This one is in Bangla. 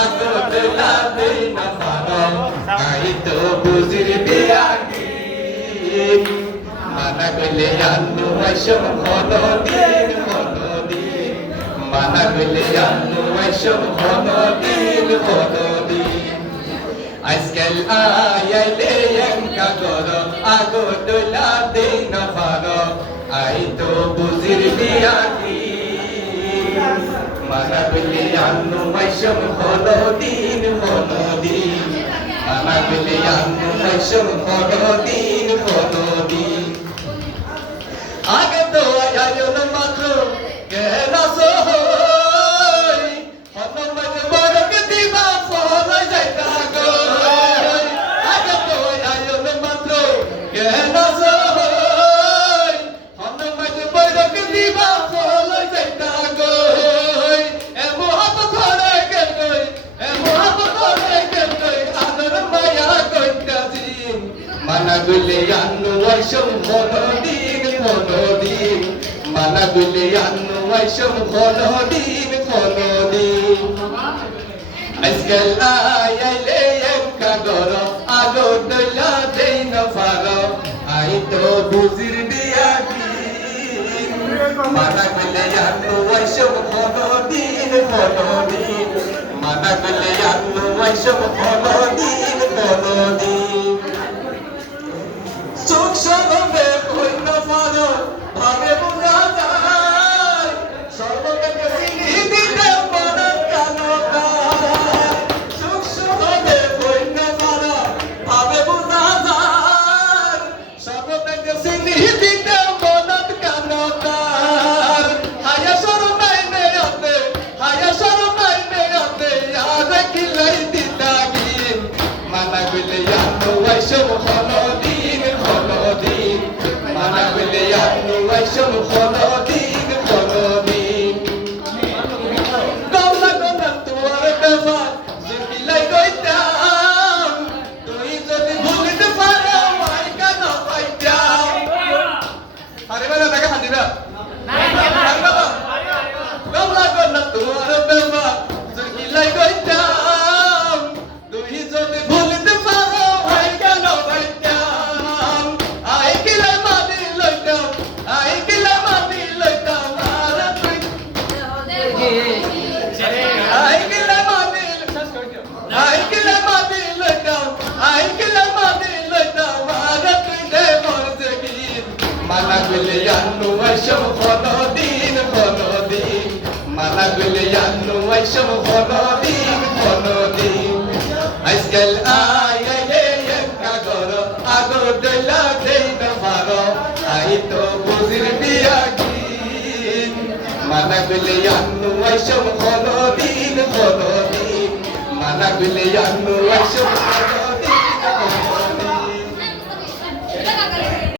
আগোদলা দেই না পারো আই তো বুঝির বিয়া কি মানা কইলে আনু আইসম হনদিন হনদিন মানা কইলে আনু আইসম হনদিন হনদিন আজকাল আইলে এঙ্কা করো আগোদলা দেই না পারো আই তো বুঝির বিয়া কি মানা কইলে আনু আইসম হনদিন হনদিন মানা কইলে আনু আইসম হনদিন হনদিন আগে তো আয়োজন মাত্র কেন সহই হনমত বরক দিবা ফলাই যাইতা গই আগে তো আয়োজন মাত্র কেন সহই হনমত বরক দিবা ফলাই যাইতা গই এ মোহাম্মত ধরে গেল গই এ মোহাম্মত ধরে গেল গই আদর মায়া কইতাছি মানা গলে আনু আইসম হনদিন হনদিন মানা গলে আনু আইসম হনদিন হনদিন আজকাল আইলে একা গর আগোদলা দেই না পারো আই তো বুঝির বিয়া কি মানা গলে আনু আইসম হনদিন হনদিন মানা গলে আনু আইসম হনদিন হনদিন সুখ সববে কই না পারো ভাবে বুঝা যায় সর্বকে চিনি দিতে মন কেন সুখ সববে কই না পারো ভাবে বুঝা যায় সর্বকে চিনি দিতে মন কেন হায়া শরমাই মেয়াতে হায়া শরমাই মেয়াতে আর কিলাই দিতা গিন মানা গলে আনো আইসম হনদিন হনদিন মানা গলে আনো আইসম হনদিন হনদিন গলা গলা তোর ব্যাপার জুকিলাই কইতাম তুই যদি ভুলিতে পারো মাই কেন পাইতাম আরে বাবা দেখা হান্দিরা গলা গলা তোর ব্যাপার জুকিলাই কইতাম তুই যদি ভুলিতে পারো মাই কেন পাইতাম আই কিলা মানি লইতাম আই কিলা মানি লইতাম আর তুই আই কিলা মানি আই কিলা মানি লইতাম আই কিলা মানি লইতাম আর তুই দে মর জগিন মানা গলে আনু আইসম হনদিন হনদিন মানা গলে আনু আইসম হনদিন হনদিন আজকাল আইলে একা গর আগোদলা দেই না পারো আই তো বুঝির বিয়া কি মানা গলে আনু আইসম হনদিন হনদিন মানা গলে আনু আইসম হনদিন